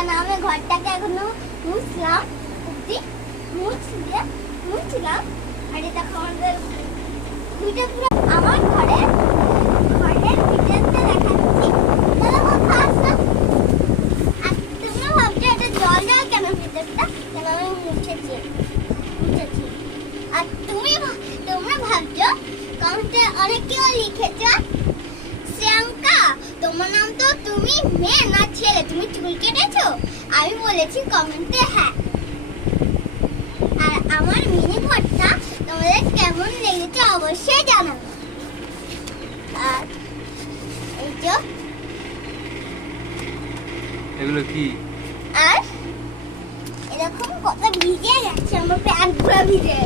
কেন আমি ঘরটাকে এখনো মুছলাম, মুছলাম। আর এটা দেখো আমাদের ভিডিও পুরো আমার ঘরের ভিডিওটা দেখাচ্ছি। দেখো ফার্স্ট আর তোমরা ভাবছো এটা জল কেন ভিডিওটা, কেন আমি মুছেছি। আর তোমরা ভাবছো কমেন্টে অনেকেও লিখেছো, শ্রিয়াঙ্কা তোমার নাম তো তুমি মেয়ে না ছেলে, তুমি চুল কেটেছো? আমি বলেছি কমেন্টে হ্যাঁ। আর আমার মিনি ঘরটা তোমাদের কেমন লেগেছে অবশ্যই জানাবে। আর এই যে এগুলো কি? আর এরকম কত ভিজে গেছে, আমার প্যান্ট পুরো ভিজে।